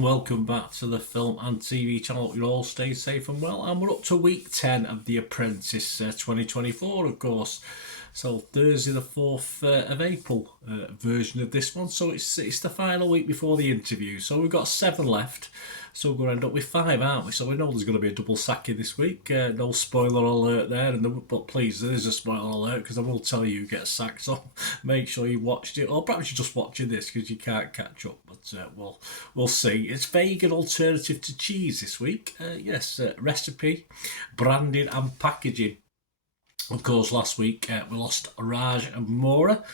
and welcome back to the film and TV channel. Hope you all stay safe and well. And we're up to week 10 of The Apprentice 2024, of course. So Thursday the 4th of April version of this one. So it's the final week before the interview. So we've got 7 left. So we're going to end up with 5, aren't we? So we know there's going to be a double sacking this week. No spoiler alert there. But please, there is a spoiler alert because I will tell you who gets sacked. So make sure you watched it. Or perhaps you're just watching this because you can't catch up. But we'll see. It's vegan alternative to cheese this week. Yes, recipe, branding and packaging. Of course, last week we lost Raj and Mora,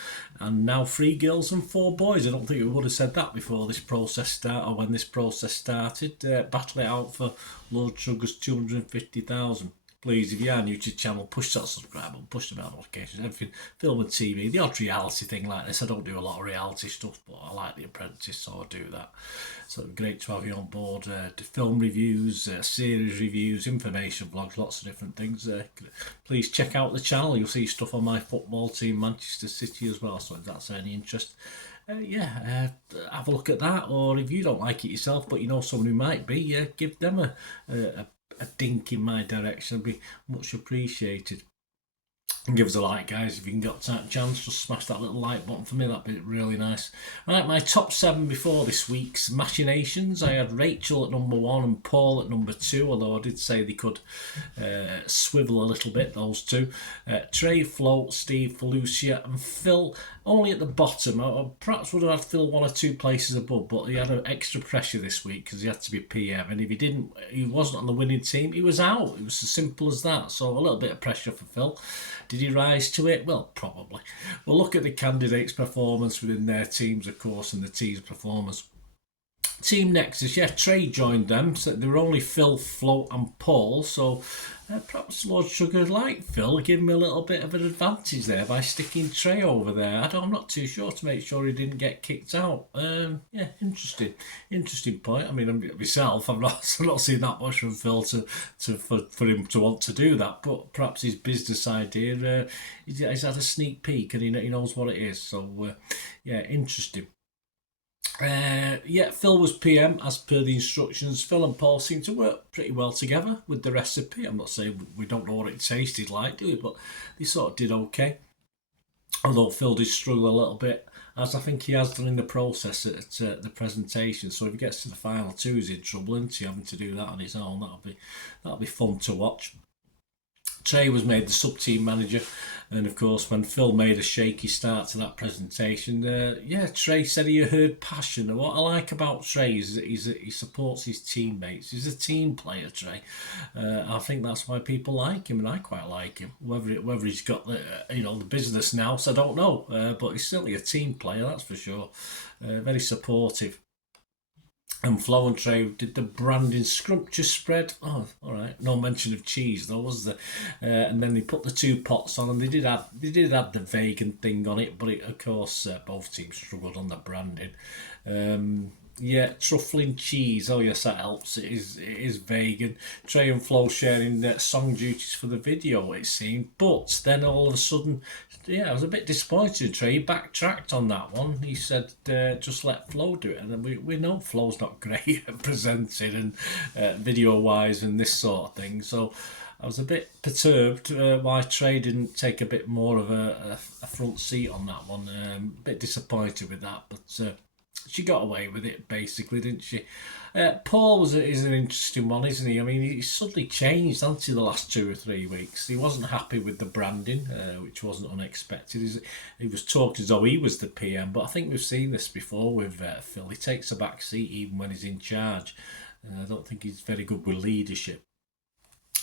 and now 3 girls and 4 boys. I don't think we would have said that before this process started, or when this process started. Battle it out for Lord Sugar's 250,000. Please, if you are new to the channel, push that subscribe button, push the bell notifications, everything, film and TV, the odd reality thing like this. I don't do a lot of reality stuff, but I like The Apprentice, so I do that. So it's great to have you on board. Film reviews, series reviews, information vlogs, lots of different things. Please check out the channel. You'll see stuff on my football team, Manchester City, as well, so if that's any interest. Have a look at that. Or if you don't like it yourself, but you know someone who might be, give them a dink in my direction. Would be much appreciated. And give us a like, guys, if you can get that chance. Just smash that little like button for me, that'd be really nice. Right, my top 7 before this week's machinations. I had Rachel at number 1 and Paul at number 2, although I did say they could swivel a little bit, those two. Trey, Flo, Steve, Felicia and Phil only at the bottom. I perhaps would have had Phil 1 or 2 places above, but he had an extra pressure this week because he had to be PM, and if he wasn't on the winning team, he was out. It was as simple as that. So a little bit of pressure for Phil. Did he rise to it? Well, probably. We'll look at the candidates' performance within their teams, of course, and the team's performance. Team Nexus, yeah, Trey joined them. So there were only Phil, Flo and Paul, so perhaps Lord Sugar liked Phil, give him a little bit of an advantage there by sticking Trey over there. I'm not too sure to make sure he didn't get kicked out. Yeah, interesting point. I mean, myself, I've not seen that much from Phil for him to want to do that, but perhaps his business idea, he's had a sneak peek and he knows what it is. So, yeah, interesting. Phil was PM as per the instructions. Phil and Paul seem to work pretty well together with the recipe. I'm not saying we don't know what it tasted like, do we? But they sort of did okay. Although Phil did struggle a little bit, as I think he has done in the process at the presentation. So if he gets to the final 2, he's in trouble, isn't he? Having to do that on his own. That'll be fun to watch. Trey was made the sub-team manager, and of course when Phil made a shaky start to that presentation, Trey said he heard passion. And what I like about Trey is that he supports his teammates. He's a team player, Trey. I think that's why people like him, and I quite like him. Whether he's got the business now, so I don't know, but he's certainly a team player, that's for sure. Very supportive. And Flo and Trey did the branding scrumptious spread. Oh, all right. No mention of cheese though, was there? And then they put the 2 pots on, and they did add the vegan thing on it, but of course both teams struggled on the branding. Truffling cheese. Oh yes, that helps. It is vegan. Trey and Flo sharing song duties for the video, it seemed. But then all of a sudden, I was a bit disappointed. Trey backtracked on that one. He said, just let Flo do it. And then we know Flo's not great at presenting and video-wise and this sort of thing. So I was a bit perturbed why Trey didn't take a bit more of a front seat on that one. A bit disappointed with that, but she got away with it, basically, didn't she? Paul is an interesting one, isn't he? I mean, he suddenly changed, hasn't he, the last 2 or 3 weeks? He wasn't happy with the branding, which wasn't unexpected. He was talking as though he was the PM, but I think we've seen this before with Phil. He takes a back seat even when he's in charge. I don't think he's very good with leadership.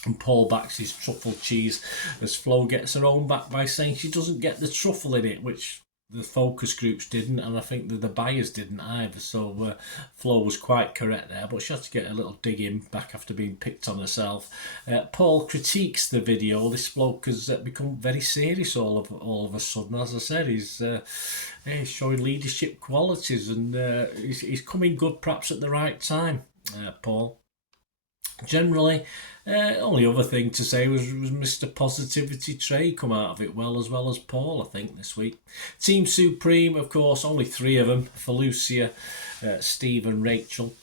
And Paul backs his truffle cheese as Flo gets her own back by saying she doesn't get the truffle in it, which the focus groups didn't, and I think the buyers didn't either. So Flo was quite correct there, but she had to get a little dig in back after being picked on herself. Paul critiques the video. This bloke has become very serious all of a sudden. As I said, he's showing leadership qualities, and he's coming good perhaps at the right time, Paul. Generally, only other thing to say was Mr. Positivity Trey come out of it well as Paul, I think, this week. Team Supreme, of course, only 3 of them, Felicia, Steve and Rachel.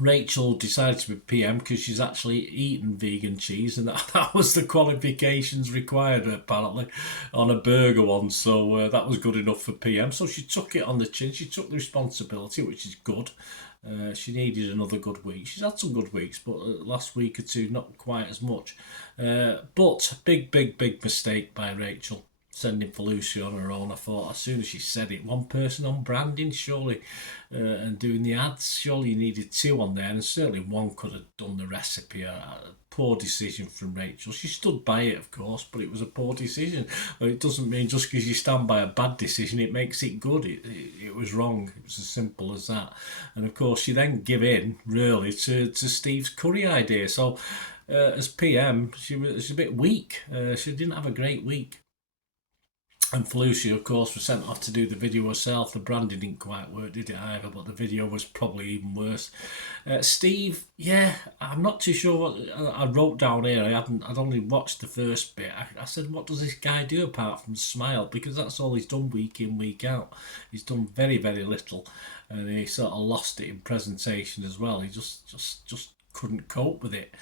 Rachel decided to be PM because she's actually eaten vegan cheese, and that was the qualifications required apparently on a burger one. So that was good enough for PM. So she took it on the chin. She took the responsibility, which is good. She needed another good week. She's had some good weeks, but last week or two not quite as much. But big mistake by Rachel, sending Felucia on her own. I thought as soon as she said it, one person on branding surely, and doing the ads, surely you needed two on there, and certainly one could have done the recipe. Poor decision from Rachel. She stood by it, of course, but it was a poor decision. Well, it doesn't mean just because you stand by a bad decision it makes it good. It was wrong. It was as simple as that. And of course she then give in really to Steve's curry idea. So as PM she was a bit weak. She didn't have a great week. And Felucia, of course, was sent off to do the video herself. The branding didn't quite work, did it either? But the video was probably even worse. Steve, yeah, I'm not too sure what I wrote down here. I'd only watched the first bit. I said, what does this guy do apart from smile? Because that's all he's done week in, week out. He's done very little, and he sort of lost it in presentation as well. He just couldn't cope with it.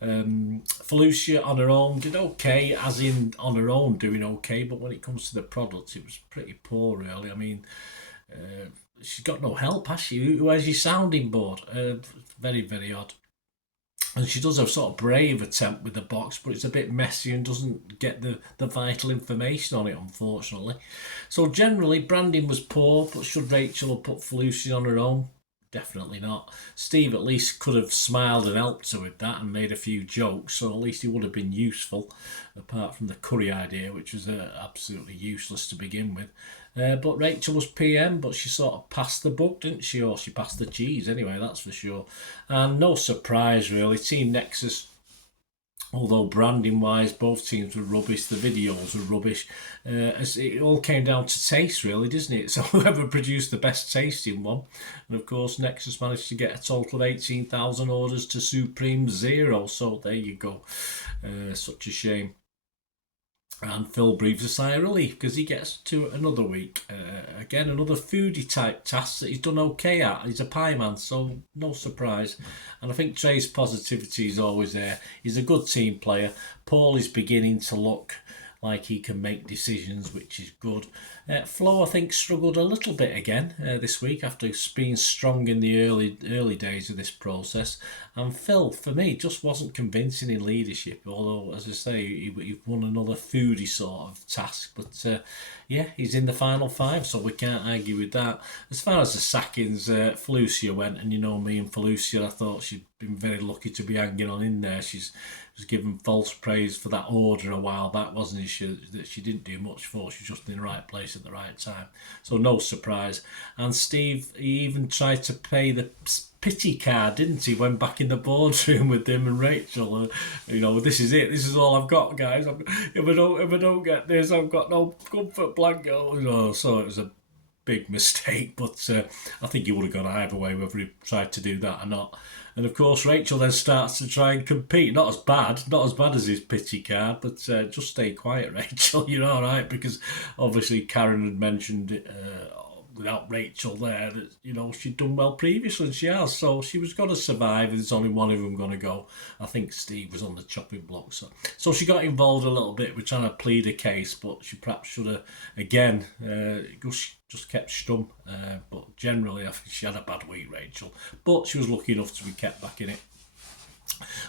Felucia on her own did okay, as in on her own doing okay, but when it comes to the product, it was pretty poor, really. I mean, she's got no help, has she? Where's your sounding board? Very odd. And she does a sort of brave attempt with the box, but it's a bit messy and doesn't get the vital information on it, unfortunately. So generally, branding was poor, but should Rachel have put Felucia on her own? Definitely not. Steve at least could have smiled and helped her with that and made a few jokes, so at least he would have been useful, apart from the curry idea, which was absolutely useless to begin with. But Rachel was PM, but she sort of passed the buck, didn't she? Or she passed the cheese, anyway, that's for sure. And no surprise, really. Team Nexus, although branding wise both teams were rubbish, the videos were rubbish. As it all came down to taste, really, doesn't it? So whoever produced the best tasting one. And of course Nexus managed to get a total of 18,000 orders to Supreme 0. So there you go. Such a shame. And Phil breathes a sigh of relief because he gets to another week. Again, another foodie type task that he's done okay at. He's a pie man, so no surprise. And I think Trey's positivity is always there. He's a good team player. Paul is beginning to look like he can make decisions, which is good. Flo, I think, struggled a little bit again this week after being strong in the early days of this process. And Phil, for me, just wasn't convincing in leadership, although, as I say, he won another foodie sort of task. But yeah, he's in the final five, so we can't argue with that. As far as the sackings, Felucia went, and you know me and Felucia, I thought she'd been very lucky to be hanging on in there. She was given false praise for that order a while back, wasn't she? That she didn't do much for. She was just in the right place at the right time. So no surprise. And Steve, he even tried to pay the pity card, didn't he, when back in the boardroom with him and Rachel? You know, this is it. This is all I've got, guys. If I don't get this, I've got no comfort blanket. You know, so it was a big mistake, but I think he would have gone either way, whether he tried to do that or not. And of course, Rachel then starts to try and compete. Not as bad as his pity card, but just stay quiet, Rachel. You're all right, because obviously Karen had mentioned without Rachel there that, you know, she'd done well previously, and she has. So she was going to survive, and there's only one of them going to go. I think Steve was on the chopping block. So she got involved a little bit with trying to plead a case, but she perhaps should have, again, just kept stum. But generally, I think she had a bad week, Rachel. But she was lucky enough to be kept back in it.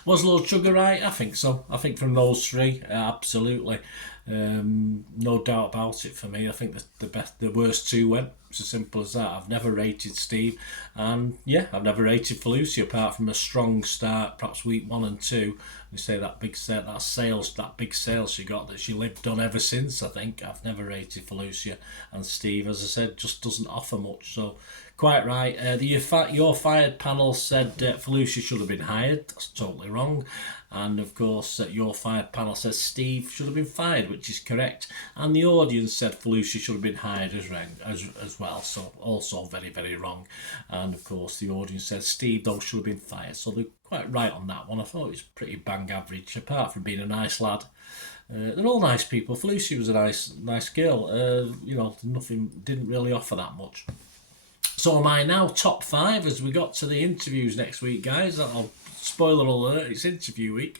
Was Lord Sugar right? I think so. I think from those three, absolutely. No doubt about it for me. I think the worst two went. It's as simple as that. I've never rated Steve, and yeah, I've never rated Felucia apart from a strong start, perhaps week 1 and 2. You say that big sales she got that she lived on ever since. I think I've never rated Felucia, and Steve, as I said, just doesn't offer much. So quite right. Your Fired panel said Felucia should have been hired. That's totally wrong. And of course, your Fired panel says Steve should have been fired, which is correct. And the audience said Felucia should have been hired as well. So also very wrong. And of course, the audience said Steve though should have been fired. So they're quite right on that one. I thought it was pretty bang average, apart from being a nice lad. They're all nice people. Felucia was a nice girl. You know, nothing, didn't really offer that much. So am I now. Top 5 as we got to the interviews next week, guys. I'll spoiler alert, it's interview week.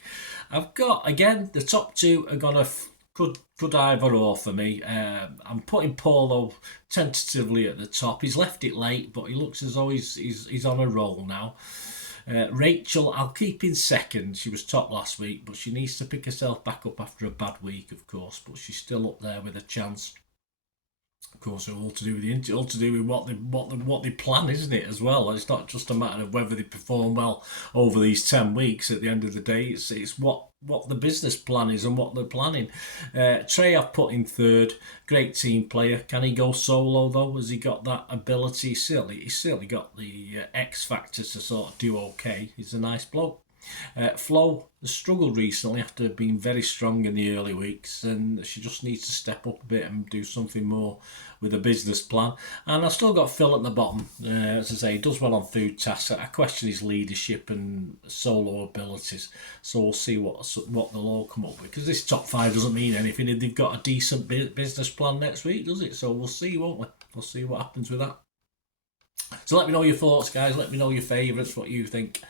I've got, again, the top 2 are gonna could either or for me. I'm putting Paulo tentatively at the top. He's left it late, but he looks as though he's on a roll now. Rachel, I'll keep in second. She was top last week, but she needs to pick herself back up after a bad week, of course. But she's still up there with a chance. Of course, it's all to do with all to do with what they plan, isn't it? As well, it's not just a matter of whether they perform well over these 10 weeks. At the end of the day, it's what the business plan is and what they're planning. Trey, I've put in third. Great team player. Can he go solo though? Has he got that ability? He's certainly got the X factor to sort of do okay. He's a nice bloke. Flo has struggled recently after being very strong in the early weeks, and she just needs to step up a bit and do something more with a business plan. And I've still got Phil at the bottom. As I say, he does well on food tasks. I question his leadership and solo abilities, so we'll see what they'll all come up with. Because this top 5 doesn't mean anything if they've got a decent business plan next week, does it? So we'll see, won't we? We'll see what happens with that. So let me know your thoughts, guys. Let me know your favourites, what you think.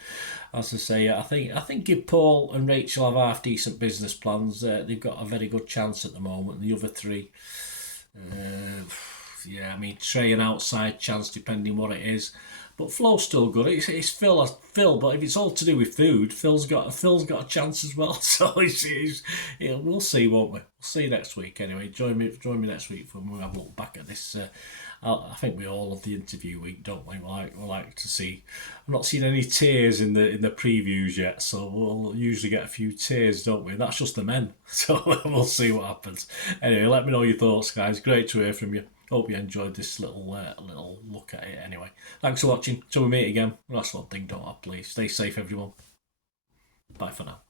As I say, I think if Paul and Rachel have half decent business plans, they've got a very good chance at the moment. The other 3, yeah, I mean Trey an outside chance depending what it is, but Flo's still good. It's Phil, but if it's all to do with food, Phil's got a chance as well. So we'll see, won't we? We'll see next week anyway. Join me next week when we have a look back at this. I think we all love the interview week, don't we? We like to see. I've not seen any tears in the previews yet, so we'll usually get a few tears, don't we? That's just the men, so we'll see what happens. Anyway, let me know your thoughts, guys. Great to hear from you. Hope you enjoyed this little look at it. Anyway, thanks for watching. Till we meet again. Last one thing, don't I? Please stay safe, everyone. Bye for now.